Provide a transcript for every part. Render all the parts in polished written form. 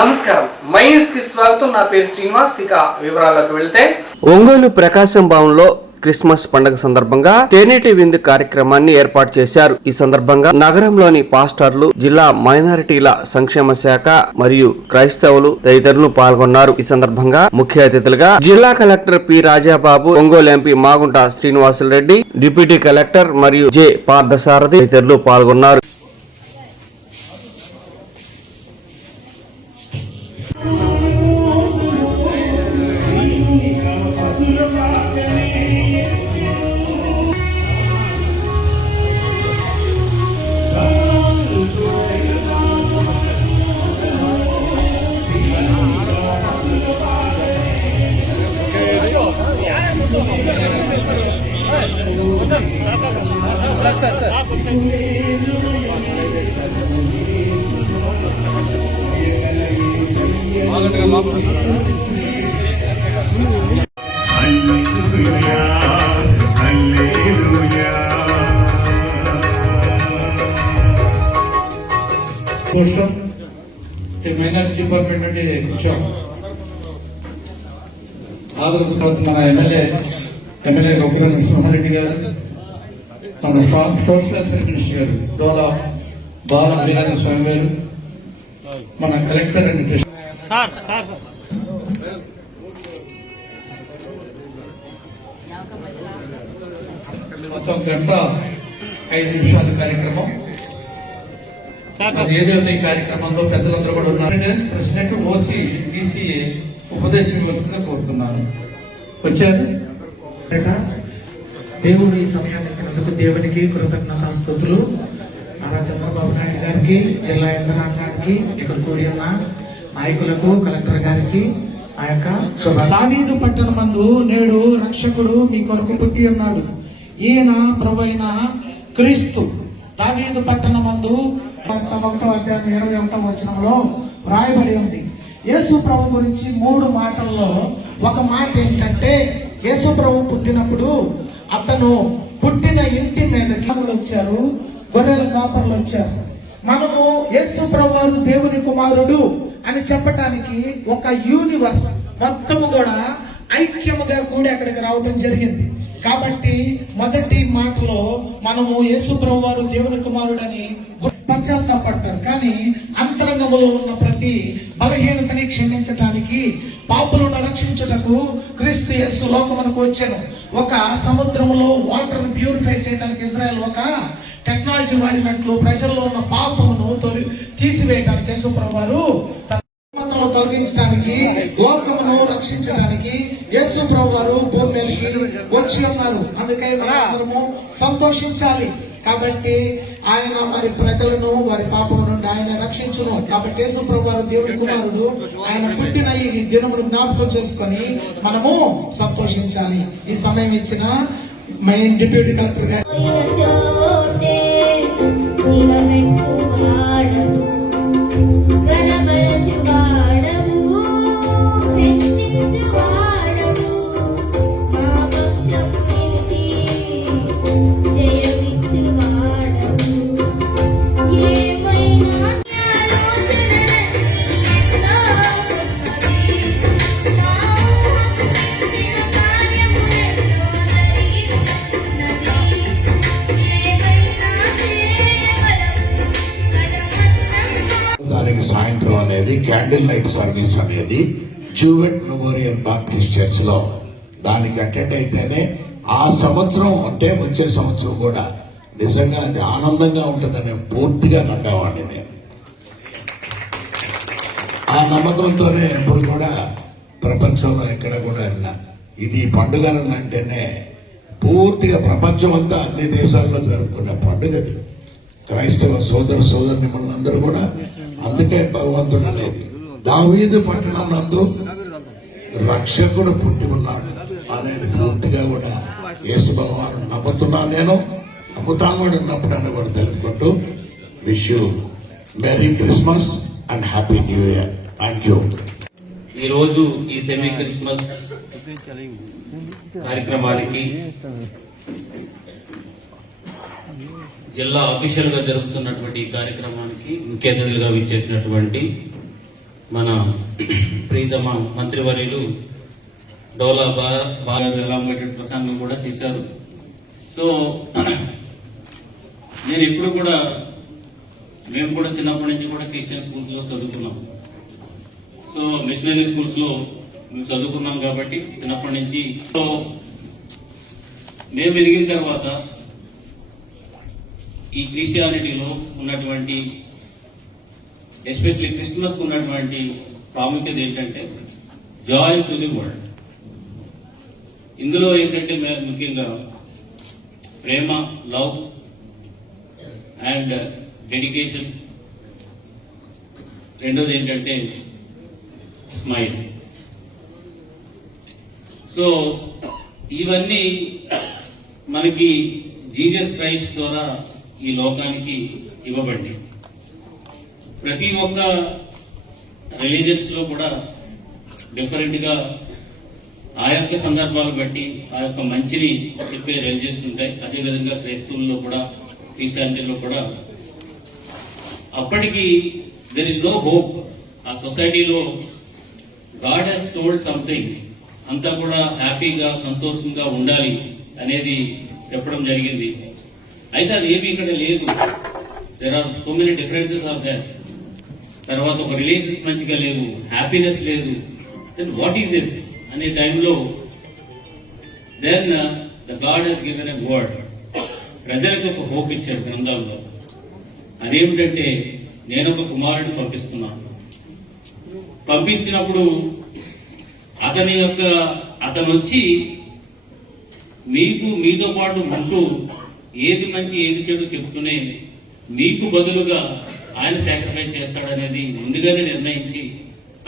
నమస్కారం, my news కి స్వాగతం. నా పేరు శ్రీనివాస్. ఇక వివరాల్లోకి వెళ్తే, ఒంగోలు ప్రకాశం భవన్లో క్రిస్మస్ పండుగ సందర్భంగా తేనేటి విందు కార్యక్రమాన్ని ఏర్పాటు చేశారు. ఈ సందర్భంగా నగరంలోని పాస్టర్లు, జిల్లా మైనారిటీల సంక్షేమ శాఖ మరియు క్రైస్తవులు తదితరులు పాల్గొన్నారు. ఈ సందర్భంగా ముఖ్య అతిథులుగా జిల్లా collector P Rajababu, Ongole MP Magunta Srinivasulu Reddy, deputy collector మరియు జె పార్థసారథి తదితరులు పాల్గొన్నారు. మైనారిటీ డిపార్ట్మెంట్ నుండి వచ్చాం. మన ఎమ్మెల్యే గోపురం సింహారెడ్డి గారు, మన సోషల్ వెల్ఫేర్ మినిస్టర్ గారు డోలా బాల వీరేంద్ర స్వామి గారు, మన కలెక్టర్ అండ్ మొత్తం గంట 5 నిమిషాల కార్యక్రమం. ఏదైతే ఈ కార్యక్రమంలో పెద్దలందరూ కూడా ఉన్నారు. ప్రెసిడెంట్ ఓసీ బీసీఏ ఉపదేశం ఇవ్వాల్సిందిగా కోరుతున్నాను. వచ్చారు. దేవుడు ఈ సమయాన్ని ఇచ్చినందుకు దేవునికి కృతజ్ఞతాస్తుతులు. నారా చంద్రబాబు నాయుడు గారికి, జిల్లా యంత్రాంగానికి, ఇక్కడ కూడి ఉన్న నాయకులకు, కలెక్టర్ గారికి ఆ యొక్క దావీదు పట్టణమందు నేడు రక్షకుడు మీ కొరకు పుట్టి ఉన్నాడు. ఈయన ప్రభువైన క్రీస్తు. దావీదు పట్టణమందు 1వ అధ్యాయం 21వ వచనంలో వ్రాయబడి ఉంది. యేసు ప్రభు గురించి 3 మాటల్లో ఒక మాట ఏంటంటే, యేసు ప్రభు పుట్టినప్పుడు అతను పుట్టిన ఇంటి మీదకి వచ్చారు, గొర్రెల కాపర్లు వచ్చారు. మనము యేసు ప్రభు వారు దేవుని కుమారుడు అని చెప్పడానికి ఒక యూనివర్స్ మొత్తము కూడా ఐక్యముగా కూడి అక్కడికి రావడం జరిగింది. కాబట్టి మొదటి మాటలో మనము యేసు ప్రభు వారు దేవుని కుమారుడని పశ్చాత్తాపడతారు. కానీ అంతరంగంలో ఉన్న ప్రతి బలహీనతని క్షమించటానికి, పాపులను రక్షించుటకు క్రీస్తు యేసు లోకమునకు వచ్చాను. ఒక సముద్రంలో వాటర్ ప్యూరిఫై చేయడానికి ఇజ్రాయెల్ ఒక టెక్నాలజీ వాడినట్లు ప్రజల్లో ఉన్న పాపమును తీసివేయడానికి యేసు ప్రభు వారు తొలగించడానికి, లోకమును రక్షించడానికి యేసు ప్రభు వారు భూమి మీదకి వచ్చి ఉన్నారు. అందుకే మనము సంతోషించాలి. కాబట్టి ఆయన మరి ప్రజలను వారి పాపం నుండి ఆయన రక్షించును. కాబట్టి యేసు ప్రభు వారు దేవుని కుమారుడు. ఆయన పుట్టిన ఈ దినమును జ్ఞాపకం చేసుకొని మనము సంతోషించాలి. ఈ సమయం ఇచ్చిన మెయిన్ డిప్యూటీ కలెక్టర్ గారు సాయంత్రం అనేది క్యాండిల్ లైట్ సర్వీస్ అనేది జూవెట్ మెమోరియల్ బాప్టిస్ట్ చర్చ్ లో దానికి అటెండ్ అయితేనే ఆ సంవత్సరం అంటే వచ్చే సంవత్సరం కూడా నిజంగా అది ఆనందంగా ఉంటుందని పూర్తిగా నమ్మేవాడిని నేను. ఆ నమ్మకంతోనే ఎప్పుడు కూడా ప్రపంచంలో ఎక్కడ కూడా వెళ్ళినా ఇది పండుగలను అంటేనే పూర్తిగా ప్రపంచం అంతా అన్ని దేశాల్లో జరుపుకున్న పండుగ అది. క్రైస్తవ సోదరుని మనందరూ కూడా అందుకే భగవంతుడు అనేది దావీదు పట్టణం నందు రక్షకుడు పుట్టి ఉన్నాడు అనేది పూర్తిగా కూడా యేసు భగవాను నమ్ముతున్నాను. నేను నమ్ముతాను కూడా ఉన్నప్పుడు కూడా తెలుసుకుంటూ wish you merry Christmas and happy new year. Thank you. ఈ రోజు ఈ సెమీ క్రిస్మస్ కార్యక్రమానికి జిల్లా అఫీషియల్ గా జరుగుతున్నటువంటి ఈ కార్యక్రమానికి ముఖ్య అతిథులుగా విచ్చేసినటువంటి మన ప్రీతమ మంత్రివర్యులు డోలా ఎలాంబేటెడ్ ప్రసంగం కూడా చేశారు. సో నేను ఇప్పుడు కూడా మేము కూడా చిన్నప్పటి నుంచి కూడా క్రిస్టియన్ స్కూల్స్ లో చదువుకున్నాం. సో మిషనరీ స్కూల్స్ లో మేము చదువుకున్నాం కాబట్టి చిన్నప్పటి నుంచి. సో మేము ఎదిగిన తర్వాత ఈ క్రిస్టియానిటీలో ఉన్నటువంటి ఎస్పెషల్లీ క్రిస్మస్ ఉన్నటువంటి ప్రాముఖ్యత ఏంటంటే జాయ్ టు ది వరల్డ్. ఇందులో ఏంటంటే ముఖ్యంగా ప్రేమ, లవ్ అండ్ డెడికేషన్. రెండోది ఏంటంటే స్మైల్. సో ఇవన్నీ మనకి జీసస్ క్రైస్ట్ ద్వారా ఈ లోకానికి ఇవ్వబడింది. ప్రతి ఒక్క రిలీజియన్స్ లో కూడా డిఫరెంట్ గా ఆ యొక్క సందర్భాలు బట్టి ఆ యొక్క మంచిని చెప్పే రిలీజియన్స్ ఉంటాయి. అదేవిధంగా క్రైస్తవుల్లో కూడా, క్రిస్టియానిటీలో కూడా అప్పటికి దెర్ ఇస్ నో హోప్. ఆ సొసైటీలో గాడ్ హెస్ టోల్డ్ సంథింగ్, అంతా కూడా హ్యాపీగా సంతోషంగా ఉండాలి అనేది చెప్పడం జరిగింది. అయితే అది ఏమీ ఇక్కడ లేదు. There are so many differences are there. తర్వాత ఒక రిలేషన్స్ మంచిగా లేవు, హ్యాపీనెస్ లేదు. దెన్ వాట్ ఈస్ దిస్ అనే టైంలో then the god has given a word. ప్రజలకు ఒక హోప్ ఇచ్చారు గ్రంథాల్లో. అదేమిటంటే నేను ఒక కుమారుడిని పంపిస్తున్నాను. పంపించినప్పుడు అతను వచ్చి మీకు మీతో పాటు ఉంటూ ఏది మంచి ఏది చెడు చెప్తూనే మీకు బదులుగా ఆయన సాక్రిఫైస్ చేస్తాడనేది ముందుగానే నిర్ణయించి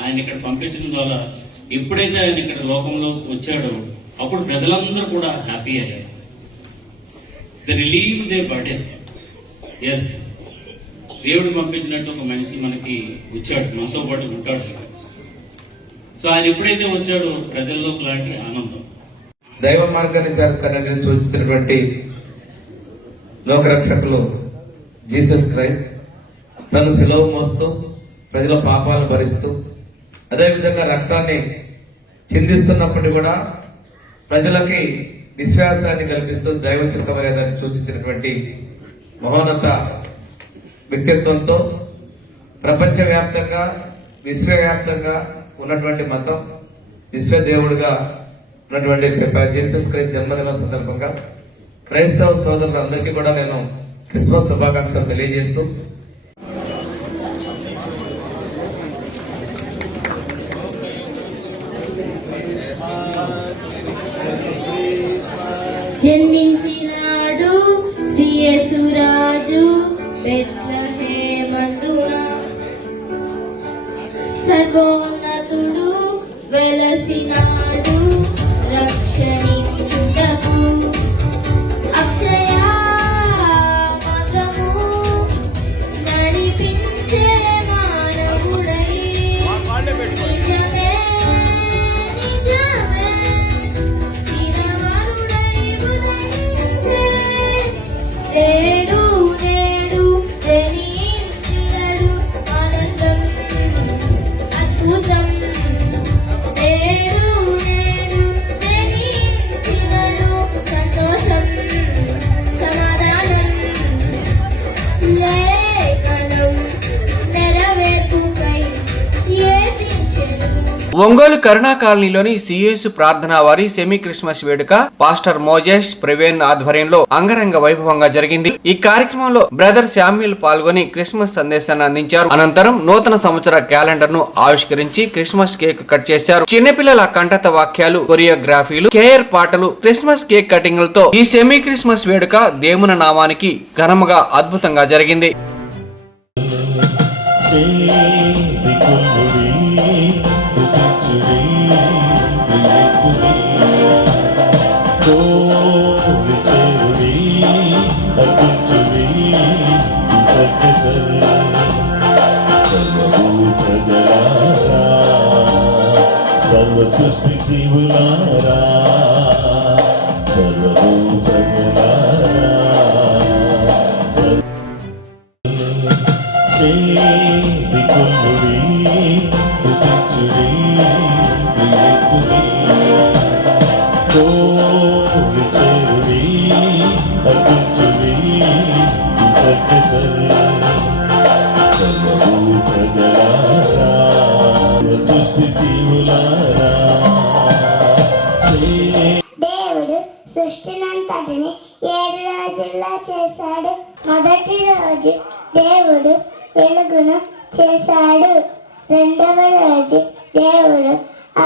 ఆయన ఇక్కడ పంపించడం ద్వారా ఎప్పుడైతే ఆయన ఇక్కడ లోకంలో వచ్చాడో అప్పుడు ప్రజలందరూ కూడా హ్యాపీ అయ్యారు. The relieve they burden. Yes, దేవుడు పంపించినట్టు ఒక మనిషి మనకి వచ్చాడు, మనతో పాటు ఉంటాడు. సో ఆయన ఎప్పుడైతే వచ్చాడో ప్రజల్లో లాంటి ఆనందం. దైవ మార్గాన్ని చేర్చాలని సూచించినటువంటి లోకరక్షకులు జీసస్ క్రైస్ట్ తను శిలువ మోస్తూ ప్రజల పాపాలను భరిస్తూ అదేవిధంగా రక్తాన్ని చిందిస్తున్నప్పటికీ కూడా ప్రజలకి విశ్వాసాన్ని కల్పిస్తూ దైవ చిత్తమర్యాదాన్ని సూచించినటువంటి మహోన్నత వ్యక్తిత్వంతో ప్రపంచవ్యాప్తంగా విశ్వవ్యాప్తంగా ఉన్నటువంటి మతం, విశ్వదేవుడిగా ఉన్నటువంటి జీసస్ క్రైస్ట్ జన్మదినం సందర్భంగా క్రైస్తవ సోదరులందరికీ కూడా నేను క్రిస్మస్ శుభాకాంక్షలు తెలియజేస్తూ జన్మించినాడు శ్రీయేసురాజు బెత్లెహేమందున, సర్వోన్నతుడు వెలసినాడు రక్షణించుటకు. అక్షయ మగము నడిపించే మానవుడై, నిజమే నిజమే దినవరుడై ఉదయించే. నేడు నేడు జనించినడు ఆనందం అద్భుతం. నేడు నేడు జనించినడు సంతోషం సమాధానం. లేఖనం నెరవేర్పుకై ఏదించెను. ఒంగోలు కరుణా కాలనీలోని సిఎస్ ప్రార్థనా వారి సెమీ క్రిస్మస్ వేడుక పాస్టర్ మోజెస్ ప్రవీణ్ ఆధ్వర్యంలో అంగరంగ వైభవంగా జరిగింది. ఈ కార్యక్రమంలో బ్రదర్ శామ్యుల్ పాల్గొని క్రిస్మస్ సందేశాన్ని అందించారు. అనంతరం నూతన సంవత్సర క్యాలెండర్ ను ఆవిష్కరించి క్రిస్మస్ కేక్ కట్ చేశారు. చిన్నపిల్లల కంఠత వాక్యాలు, కొరియోగ్రఫీలు, కేఆర్ పాటలు, క్రిస్మస్ కేక్ కటింగ్లతో ఈ సెమీ క్రిస్మస్ వేడుక దేవుని నామానికి ఘనముగా అద్భుతంగా జరిగింది. సర్వ సృష్టి జీవులారా, సర్వభూతములారా, చేది కొమ్ముడి అర్పించుడి శ్రీయేసుని కోరి చేరుడి అర్పించుడి కృతజ్ఞతలు సర్వభూ ప్రజలారా సృష్టి జీవులారా దేవుడు సృష్టినంతటిని 7 రోజుల్లో చేశాడు. మొదటి రోజు దేవుడు వెలుగును చేశాడు. రెండవ రోజు దేవుడు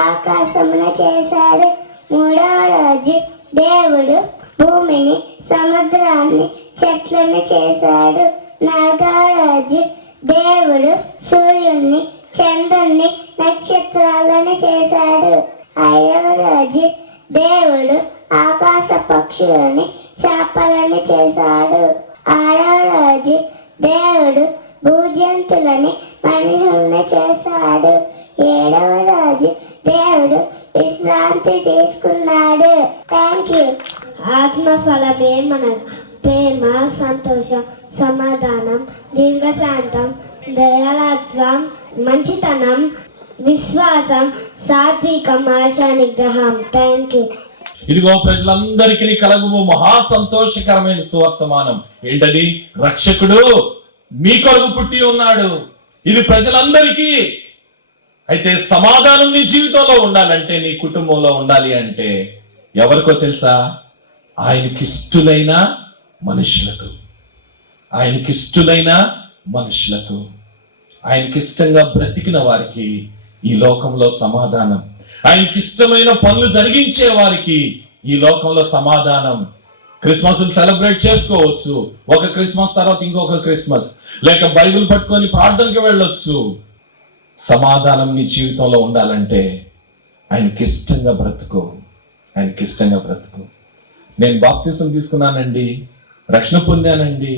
ఆకాశమును చేశాడు. మూడవ రోజు దేవుడు భూమిని, సముద్రాన్ని, చెట్లను చేశాడు. నాలుగవ రోజు దేవుడు సూర్యుణ్ణి, చంద్రుణ్ణి, నక్షత్రాలను చేశాడు. ఐదవ రోజు దేవుడు ఆకాశ పక్షులని, చేపలని చేశాడు. ఆరవ రోజు దేవుడు భూజంతులని, మనుషుల్ని చేశాడు. ఏడవ రోజు దేవుడు విశ్రాంతి తీసుకున్నాడు. Thank you. ఆత్మఫలమే మన ప్రేమ, సంతోషం, సమాధానం, దీర్ఘశాంతం, దయాళత్వం, మంచితనం, విశ్వాసం, సాత్వికం, ఆశా నిగ్రహం. Thank you. ఇదిగో ప్రజలందరికీ కలుగు మహా సంతోషకరమైన సువర్తమానం ఏంటది? రక్షకుడు మీ కొరకు పుట్టి ఉన్నాడు. ఇది ప్రజలందరికీ. అయితే సమాధానం నీ జీవితంలో ఉండాలంటే, నీ కుటుంబంలో ఉండాలి అంటే ఎవరికో తెలుసా? ఆయనకిష్టులైన మనుషులకు, ఆయనకిష్టులైన మనుషులకు, ఆయనకిష్టంగా బ్రతికిన వారికి ఈ లోకంలో సమాధానం. ఆయనకిష్టమైన పనులు జరిగించే వారికి ఈ లోకంలో సమాధానం. క్రిస్మస్ సెలబ్రేట్ చేసుకోవచ్చు, ఒక క్రిస్మస్ తర్వాత ఇంకొక క్రిస్మస్, లేక బైబిల్ పట్టుకొని ప్రార్థనకి వెళ్ళొచ్చు. సమాధానం నీ జీవితంలో ఉండాలంటే ఆయనకిష్టంగా బ్రతుకు, ఆయనకిష్టంగా బ్రతుకు. నేను బాప్తిసం తీసుకున్నానండి, రక్షణ పొందానండి,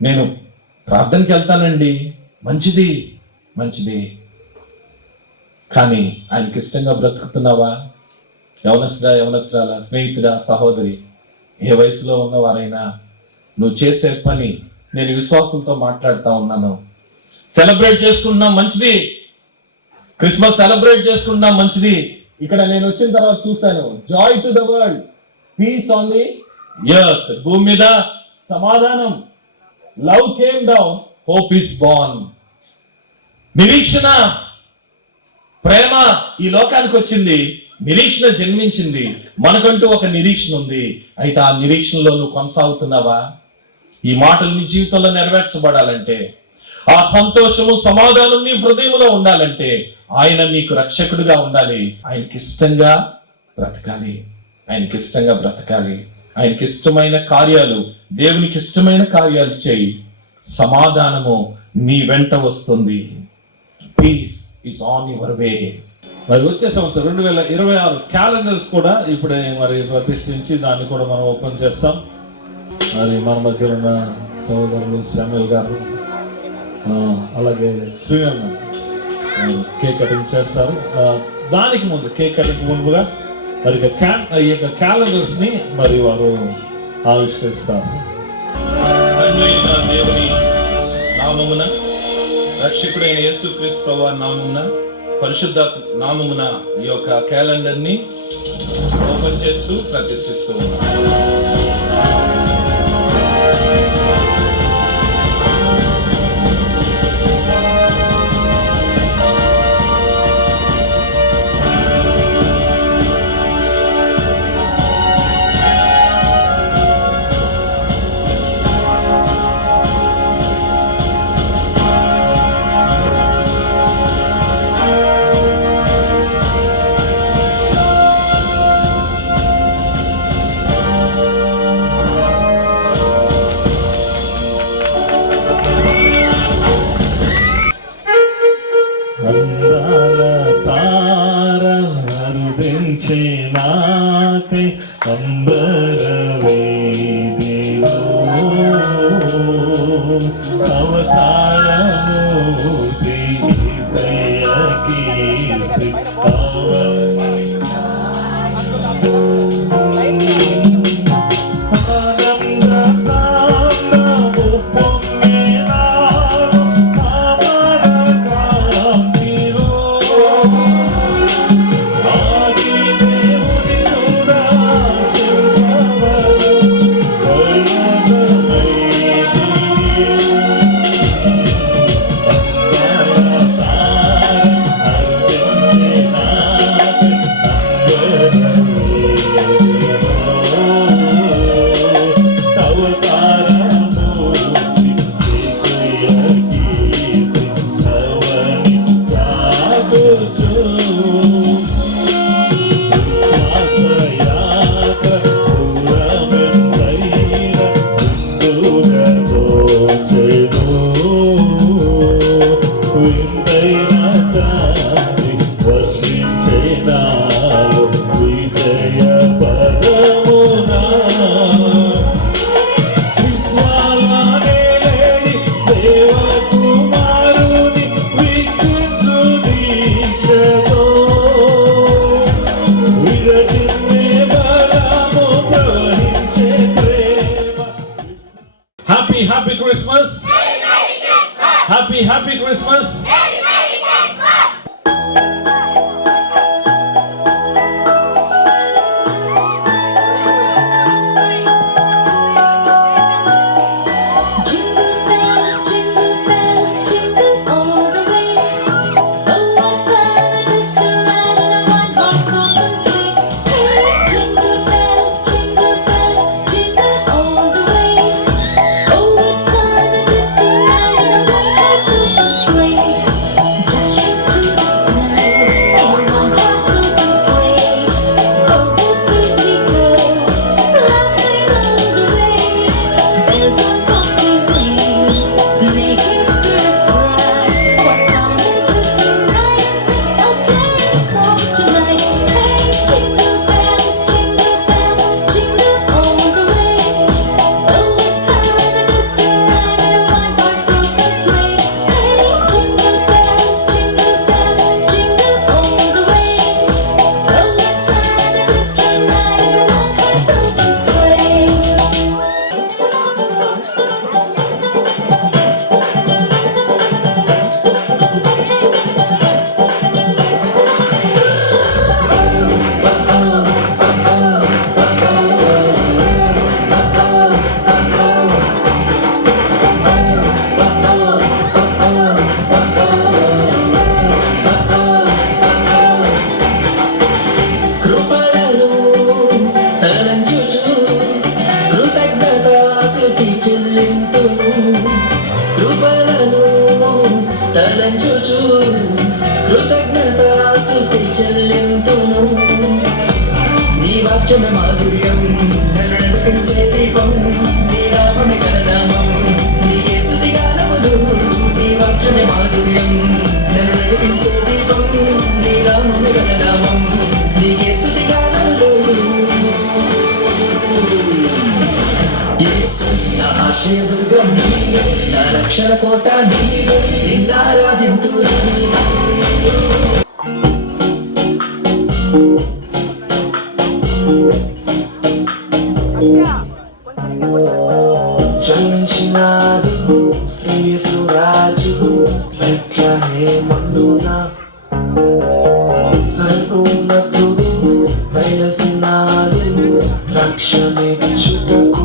నేను ప్రార్థనకి వెళ్తానండి, మంచిది మంచిది. కానీ ఆయనకి ఇష్టంగా బ్రతుకుతున్నావా? యవనస్తురాల, స్నేహితుడా, సహోదరి, ఏ వయసులో ఉన్నవారైనా నువ్వు చేసే పని, నేను విశ్వాసంతో మాట్లాడుతా ఉన్నాను. సెలబ్రేట్ చేసుకున్నా మంచిది, క్రిస్మస్ సెలబ్రేట్ చేసుకున్నా మంచిది. ఇక్కడ నేను వచ్చిన తర్వాత చూస్తాను, joy to the world, peace on the earth, భూమి మీద సమాధానం. Love came down, hope is born. నిరీక్షణ, ప్రేమ ఈ లోకానికి వచ్చింది, నిరీక్షణ జన్మించింది. మనకంటూ ఒక నిరీక్షణ ఉంది. అయితే ఆ నిరీక్షణలో నువ్వు కొనసాగుతున్నావా? ఈ మాటలు నీ జీవితంలో నెరవేర్చబడాలంటే, ఆ సంతోషము, సమాధానం నీ హృదయంలో ఉండాలంటే ఆయన నీకు రక్షకుడిగా ఉండాలి. ఆయనకి ఇష్టంగా బ్రతకాలి, ఆయనకి ఇష్టంగా బ్రతకాలి. ఆయనకి ఇష్టమైన కార్యాలు, దేవునికి ఇష్టమైన కార్యాలు చేయి. సమాధానము నీ వెంట వస్తుంది. Peace is on your way. మరి వచ్చే సంవత్సరం 2026 క్యాలెండర్స్ కూడా ఇప్పుడే మరి ప్రతిష్ఠించి దాన్ని కూడా మనం ఓపెన్ చేస్తాం. మరి మన మధ్య ఉన్న సోదరులు శామ్యుల్ గారు, అలాగే శ్రీరన్న కేక్ కటింగ్ చేస్తారు. దానికి ముందు, కేక్ కటింగ్ ముందుగా మరి ఈ యొక్క క్యాలెండర్స్ ని మరి వారు ఆవిష్కరిస్తారు. దేవుని నామమున, రక్షకుడైన యేసుక్రీస్తు ప్రభువు నామమున, పరిశుద్ధ నామమున ఈ యొక్క క్యాలెండర్ ని ఓపెన్ చేస్తూ ప్రతిష్ఠిస్తూ ఉన్నాను. Happy Christmas. కృతజ్ఞతాస్తుతి చెల్లింతును. నీ వాక్యమ మాధుర్యం నన్ను నడిపించే దీపం, నీ నామమే కరనామం, నీకే స్తుతి గానములు. నీ వాక్యమ మాధుర్యం నన్ను నడిపించే దీపం, నీ నామమే కరనామం, నీకే స్తుతి గానములు. యేసు నా ఆశ్రయదుర్గం నీవే, నా రక్షణ కోట నీవే, నిన్నారాధింతును. జన్మించినాడు శ్రీయేసురాజు బెత్లెహేమందున, సర్వోన్నతుడు వెలసినాడు రక్షణిచ్చుటకు.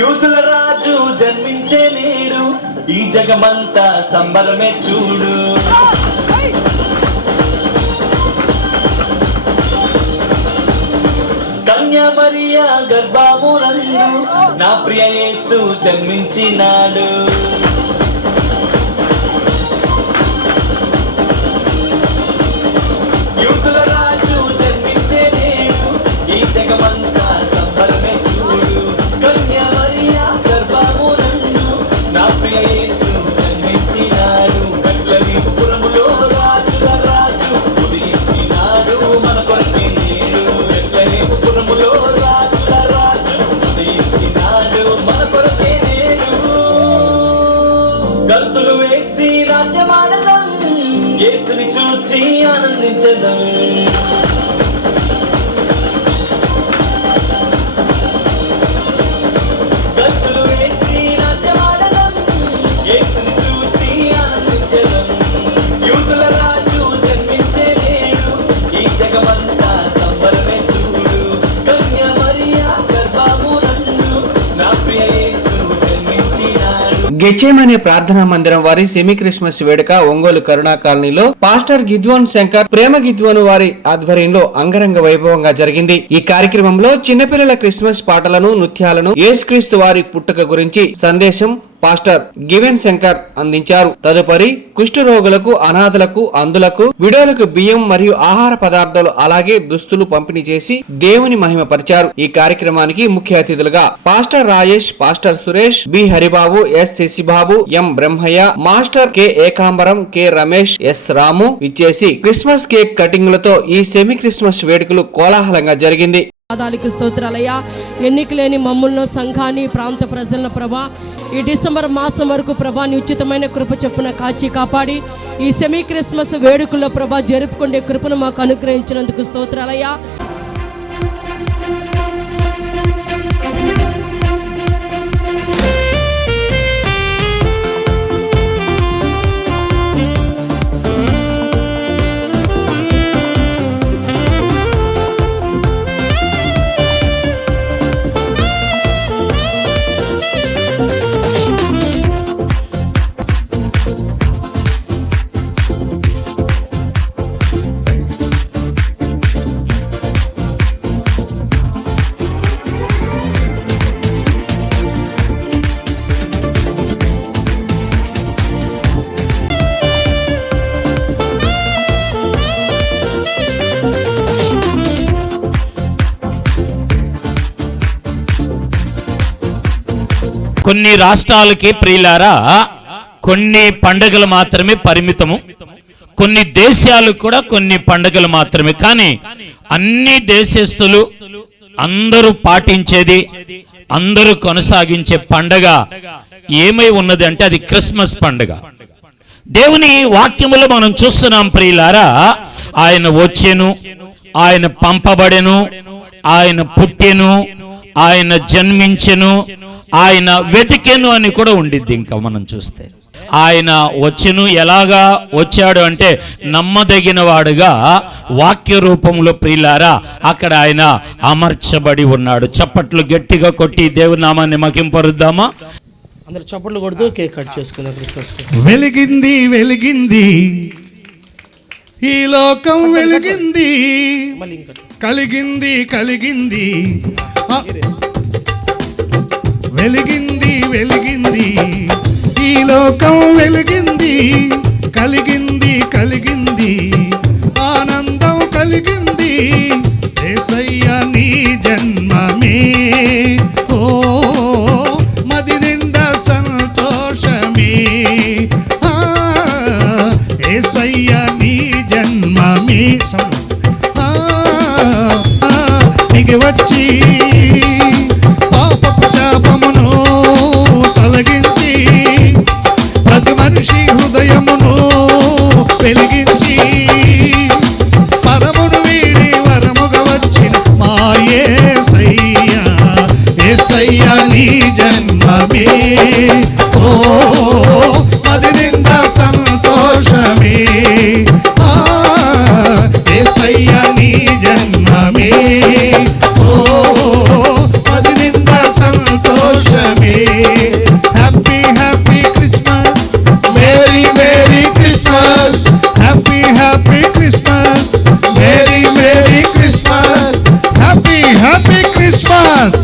యూతుల రాజు జన్మించే నేడు, ఈ జగమంతా సంబరమే చూడు. కన్యా మరియా గర్భమునందు నా ప్రియ యేసు జన్మించినాడు. యూతుల రాజు జన్మించే నేడు, ఈ జగమంతా సంబరమే చూడు. కన్యా మరియా గర్భమునందు నా ప్రియ యేసు జన్మించినాడు. బెత్లెహేముపురములో రాజుల రాజు ఉదయించినాడు మన కొరకే నేడు. బెత్లెహేముపురములో రాజుల రాజు ఉదయించినాడు మన కొరకే నేడు. చూచి ఆనందించదం. గంతులు వేసి నాట్యమాడదం, యేసుని చూచి ఆనందించదం. యూతుల రాజు జన్మించే నేడు, ఈ జగమంతా సంబరమే చూడు. కన్య మరియా గర్భమునందు నా ప్రియ యేసు జన్మించినాడు. గెచెమనే ప్రార్థనా మందిరం వారి సెమీ క్రిస్మస్ వేడుక ఒంగోలు కరుణా కాలనీలో పాస్టర్ గిద్వోన్ శంకర్, ప్రేమ గిద్వోన్ వారి ఆధ్వర్యంలో అంగరంగ వైభవంగా జరిగింది. ఈ కార్యక్రమంలో చిన్నపిల్లల క్రిస్మస్ పాటలను, నృత్యాలను, యేసుక్రీస్తు వారి పుట్టుక గురించి సందేశం పాస్టర్ గివెన్ శంకర్ అందించారు. తదుపరి కుష్ఠ రోగులకు, అనాథలకు, అంధులకు, విడోలకు బియ్యం మరియు ఆహార పదార్థాలు అలాగే దుస్తులు పంపిణీ చేసి దేవుని మహిమపరిచారు. ఈ కార్యక్రమానికి ముఖ్య అతిథులుగా pastor Rajesh, pastor Suresh, B Haribabu, S Sasibabu, M Brahmayya, master K Ekambaram, K Ramesh, S Ramu ఇచ్చేసి క్రిస్మస్ కేక్ కటింగ్లతో ఈ సెమీ క్రిస్మస్ వేడుకలు కోలాహలంగా జరిగింది. పాదాలకు స్తోత్రాలయ్యా. ఎన్నికలేని మమ్ములను, సంఘాన్ని, ప్రాంత ప్రజలను ప్రభా ఈ డిసెంబర్ మాసం వరకు ప్రభా నీ ఉచితమైన కృప చొప్పున కాచి కాపాడి ఈ సెమీ క్రిస్మస్ వేడుకల్లో ప్రభా జరుపుకునే కృపను మాకు అనుగ్రహించినందుకు స్తోత్రాలయ్యా. కొన్ని రాష్ట్రాలకి ప్రియులారా కొన్ని పండుగలు మాత్రమే పరిమితము, కొన్ని దేశాలకు కూడా కొన్ని పండుగలు మాత్రమే. కానీ అన్ని దేశస్తులు అందరూ పాటించేది, అందరూ కొనసాగించే పండుగ ఏమై ఉన్నది అంటే అది క్రిస్మస్ పండుగ. దేవుని వాక్యములో మనం చూస్తున్నాం ప్రియులారా, ఆయన వచ్చెను, ఆయన పంపబడెను, ఆయన పుట్టెను, ఆయన జన్మించెను, ఆయన వెతికెను అని కూడా ఉండిద్ది. ఇంకా మనం చూస్తే ఆయన వచ్చెను, ఎలాగా వచ్చాడు అంటే నమ్మదగిన వాడుగా వాక్య రూపంలో ప్రియులారా అక్కడ ఆయన అమర్చబడి ఉన్నాడు. చప్పట్లు గట్టిగా కొట్టి దేవుని నామాన్ని మహింపరుద్దామా? అందరూ చప్పట్లు కొడుతూ కేక్ కట్ చేసుకుందాం. క్రిస్మస్ వెలిగింది వెలిగింది ఈ లోకం, వెలిగింది కలిగింది కలిగింది, వెలిగింది వెలిగింది ఈ లోకం, వెలిగింది కలిగింది కలిగింది, ఆనందం కలిగింది యేసయ్య నీ జన్మమే. ఓ మది నిండా సంతోషమే, యేసయ్య నీ జన్మమే. దిగి వచ్చి పాపపు శాపమును తొలగించి ప్రతి మనిషి హృదయమును వెలిగించి పరమును వీడి వరముగా వచ్చిన మా యేసయ్య, యేసయ్య నీ జన్మమే. ఓ అది నిండా సంతోషమే, యేసయ్య నీ జన్మమే. ఓ అది నిండా సంతోషమే. Happy happy Christmas, merry merry Christmas, happy happy Christmas, merry merry Christmas, happy happy Christmas.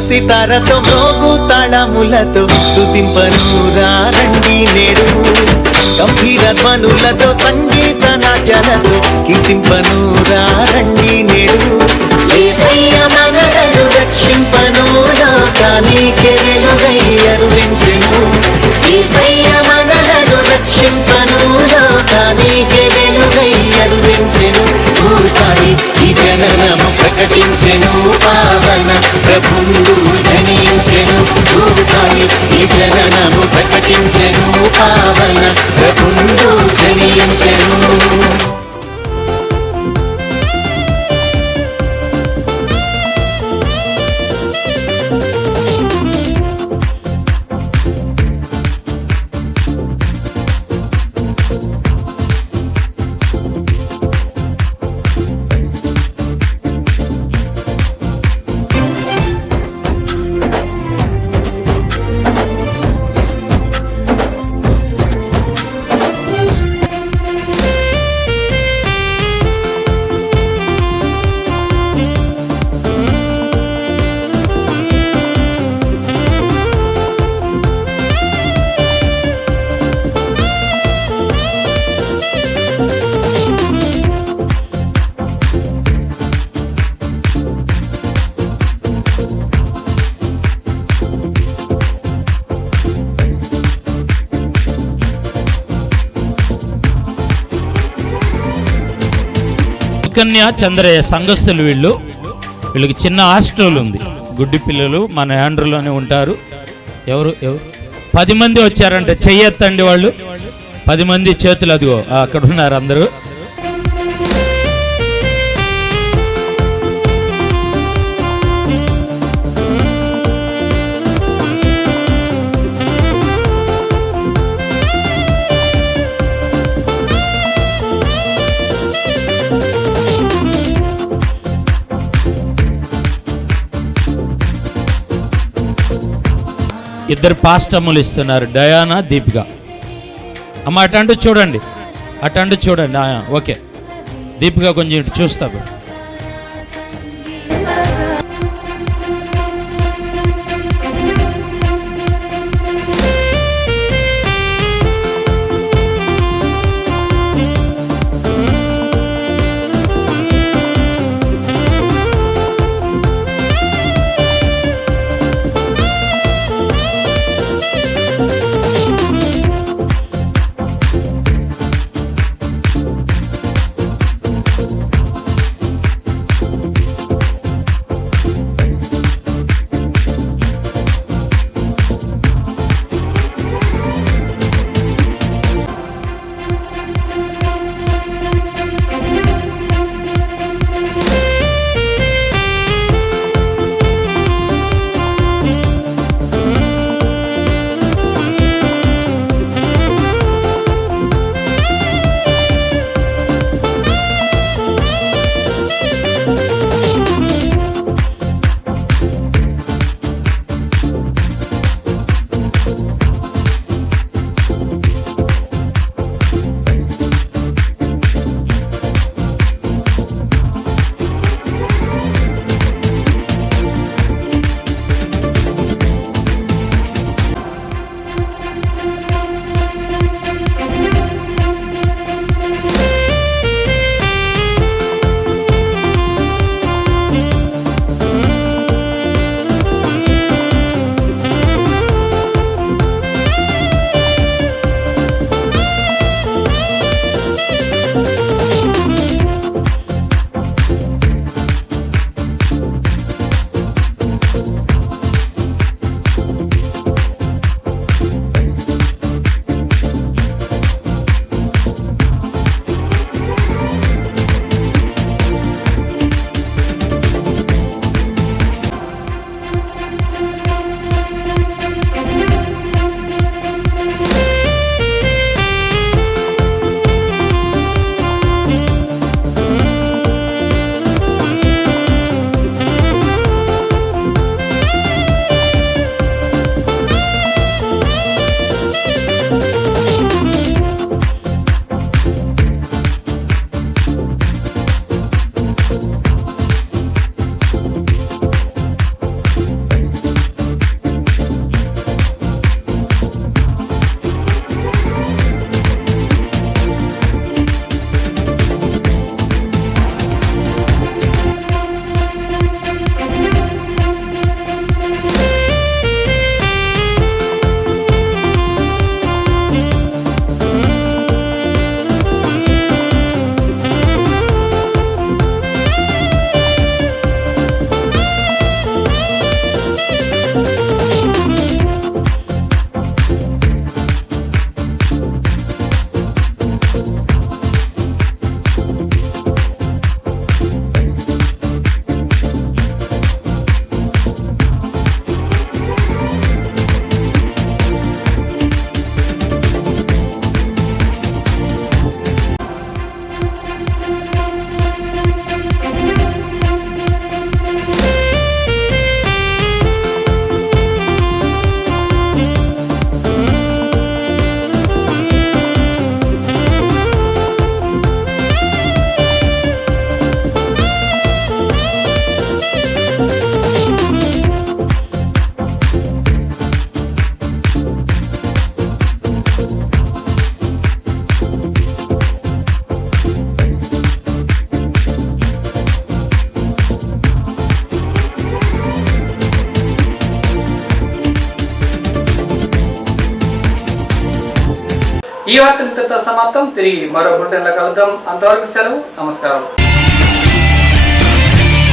సితారతో మోగు తాళములతో స్తుతింపను రండి నేడు గంభీర ధ్వనులతో సంగీత నాట్యాలతో కీర్తింపను రండి నేడు యేసయ్య మనలను రక్షింపను లోకానికి వెలుగై అరుదించెను యేసయ్య మనలను రక్షింపను లోకానికి వెలుగై అరుదించెను భూతాయి ఈ జననము ప్రకటించెను పావన ప్రభుండు జనించెను భూతాయి ఈ జననము ప్రకటించెను పావన ప్రభుండు జనించెను సుకన్య చంద్రయ్య సంఘస్థులు వీళ్ళకి చిన్న హాస్టల్ ఉంది. గుడ్డి పిల్లలు మన యాండ్రులోనే ఉంటారు. ఎవరు 10 మంది వచ్చారంటే చెయ్యెత్తండి వాళ్ళు. 10 మంది చేతులు అదిగో అక్కడ ఉన్నారు అందరూ. ఇద్దరు పాస్టమ్ములు ఇస్తున్నారు, డయానా దీపిక. అమ్మ అటంటూ చూడండి, అటంటూ చూడండి. ఓకే దీపిక కొంచెం ఇటు చూస్తావు. ఈ వార్త ఇంతటితో సమాప్తం. తిరిగి మరో బులెటిన్లో కలుద్దాం. అంతవరకు సెలవు. నమస్కారం.